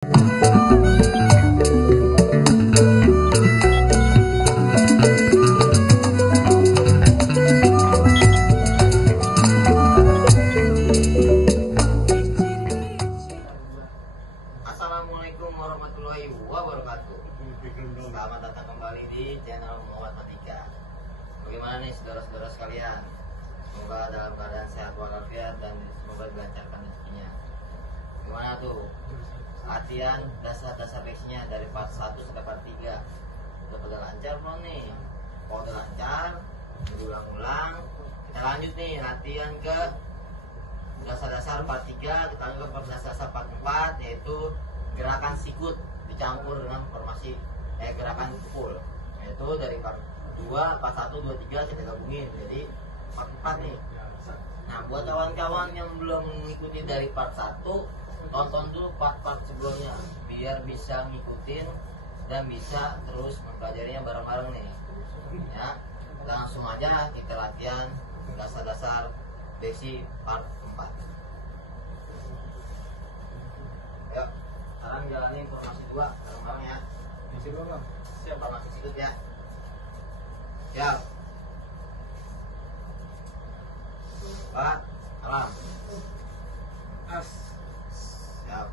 Assalamualaikum warahmatullahi wabarakatuh. Selamat datang kembali di channel Muhammad Matika. Bagaimana nih saudara-saudara sekalian? Semoga dalam keadaan sehat walafiat dan semoga dilancarkan rezekinya. Gimana tuh? Latihan dasar-dasar basic-nya dari part 1 sampai part 3. Udah pada lancar belum nih? Kalau udah lancar, diulang-ulang. Kita lanjut nih latihan ke dasar-dasar part 3, kita lanjut ke dasar-dasar part 4, yaitu gerakan sikut dicampur dengan formasi gerakan pukul. Yaitu dari part 2, part 1, 2, 3 kita gabungin jadi part 4 nih. Nah, buat kawan-kawan yang belum mengikuti dari part 1, tonton dulu part-part sebelumnya biar bisa ngikutin dan bisa terus mempelajarinya bareng-bareng nih. Ya, langsung aja kita latihan dasar-dasar basic part 4. Yuk, sekarang jalanin formasi 2 bareng-bareng ya. Siap, formasi sikut ya. Siap. Pak, alam. As. Siap.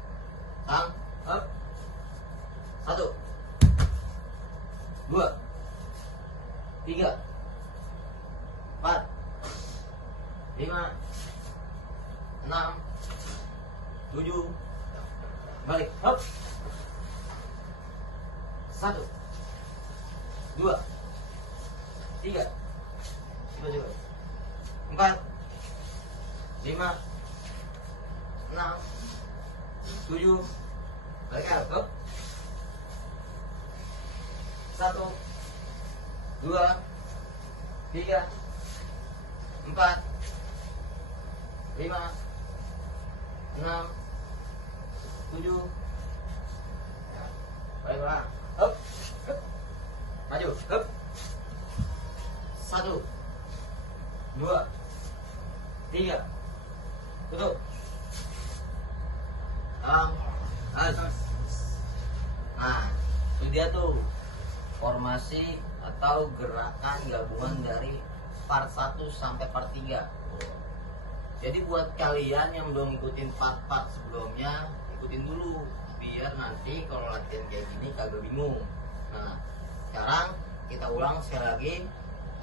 Tang, up. 1 2 3 4 5 6 7. Balik, hop. 1 2 3 4 5 6 7. Balik, hop. 1 2 3 4 5 6 7. Balik ulang. Hop. Maju. Hop. 1 2 3. Tutup. Salam. Nah, itu dia tuh formasi atau gerakan gabungan dari part 1 sampai part 3. Jadi buat kalian yang belum ngikutin part-part sebelumnya, ikutin dulu biar nanti kalau latihan kayak gini kagak bingung. Nah, sekarang kita ulang sekali lagi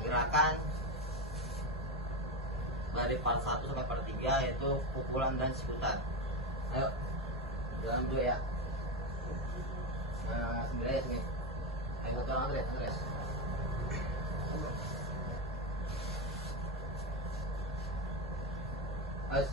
gerakan dari part 1 sampai part 3, yaitu pukulan dan sikutan. Ayo, jalan dulu ya. Nah, sembilan ya sini. Ayo satu orang Andres. As.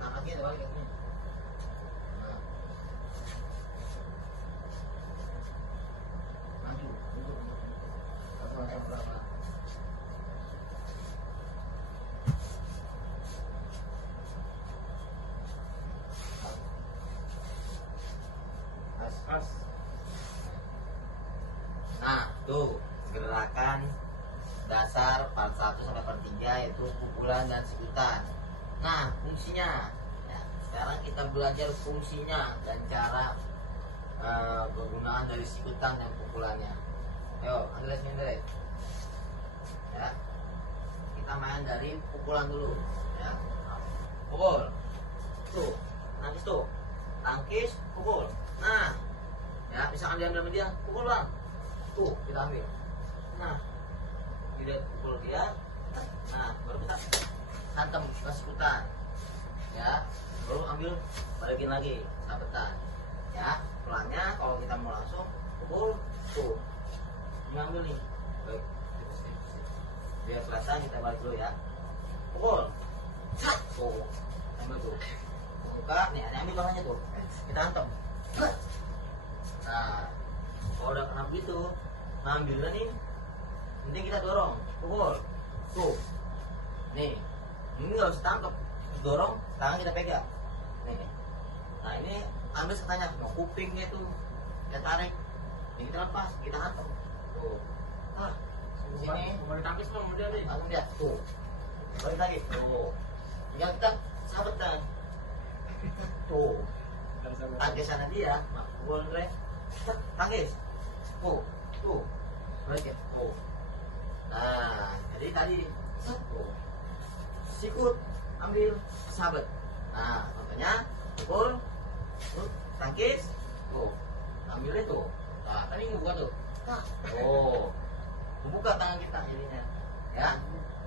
Anaknya ada balik nih. Maju, duduk. Berapa? As. Nah, tuh gerakan dasar part 1 sampai part 3, yaitu pukulan dan sikutan. Nah, fungsinya ya, sekarang kita belajar fungsinya dan cara penggunaan dari sikutan dan pukulannya. Ayo, Andres. Ya, kita main dari pukulan dulu ya. Pukul tuh, tangkis tuh, tangkis, pukul. Nah, ya, misalkan dia ambil sama dia, pukul bang, tuh kita ambil. Nah, kita pukul dia. Nah, baru kita hantam ke sikutan ya, baru ambil, balikin lagi sabetan ya. Pelannya kalau kita mau langsung pukul tuh, ini ambil nih. Baik, biar kelihatan kita balik dulu ya. Pukul tuh, ambil tuh, buka nih, ambil bawahnya tuh, kita hantam. Nah, udah kena begitu, ngambilnya nih, penting kita dorong, pukul, tuh, nih, ini nggak usah tangkap, dorong, tangan kita pegang, nih, nah ini ambil setanya, mau kupingnya tuh, kita tarik, ini kita lepas, kita hantam, tuh, nah, sini, Mau ditangkis bang, udah nih. langsung lihat, tuh, balik lagi, tuh, tinggal kita sabetan, tuh, tangkisan dia, pukul Andre, tangkis, tuh, balik ya, tuh, nah, jadi tadi, tuh, sikut, ambil, sabet, nah, contohnya, pukul, tuh, tangkis, tuh, ambilnya tuh, nah, tadi buka tuh, oh, membuka tangan kita jadinya, ya,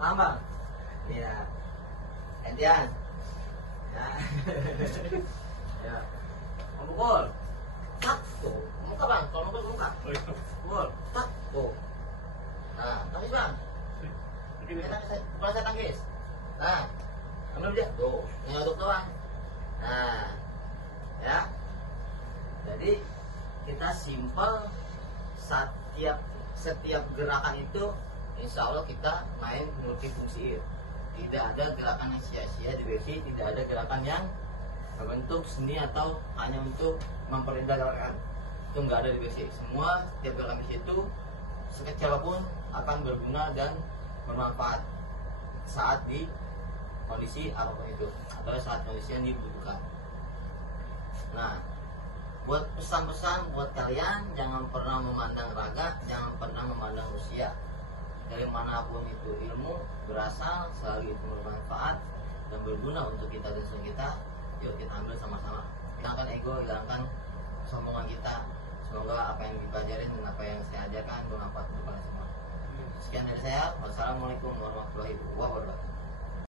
paham bang? Iya, gantian, ya, ya, pukul, tak, tuh, muka bang, kalau muka, pukul, tak, tuh, nah, tangkis bang, saya tangkis, nah, ambil dia, tuh, nyodok doang, nah, ya, jadi kita simpel setiap gerakan itu, insya Allah kita main multifungsi. Tidak ada gerakan yang sia-sia di WC, tidak ada gerakan yang berbentuk seni atau hanya untuk memperindah gerakan. Itu nggak ada di WC. Semua setiap gerakan di situ sekecil apapun akan berguna dan bermanfaat saat di kondisi apapun itu atau saat kondisi yang dibutuhkan. Nah, buat pesan-pesan buat kalian, jangan pernah memandang raga, jangan pernah memandang usia. Dari manapun itu ilmu berasal, selagi itu bermanfaat dan berguna untuk kita dan semua kita, yuk kita ambil sama-sama. Hilangkan ego, hilangkan sombongan kita. Semoga apa yang dipelajarin dan apa yang saya ajarkan bermanfaat untuk kalian semua. Sekian dari saya. Wassalamualaikum warahmatullahi wabarakatuh.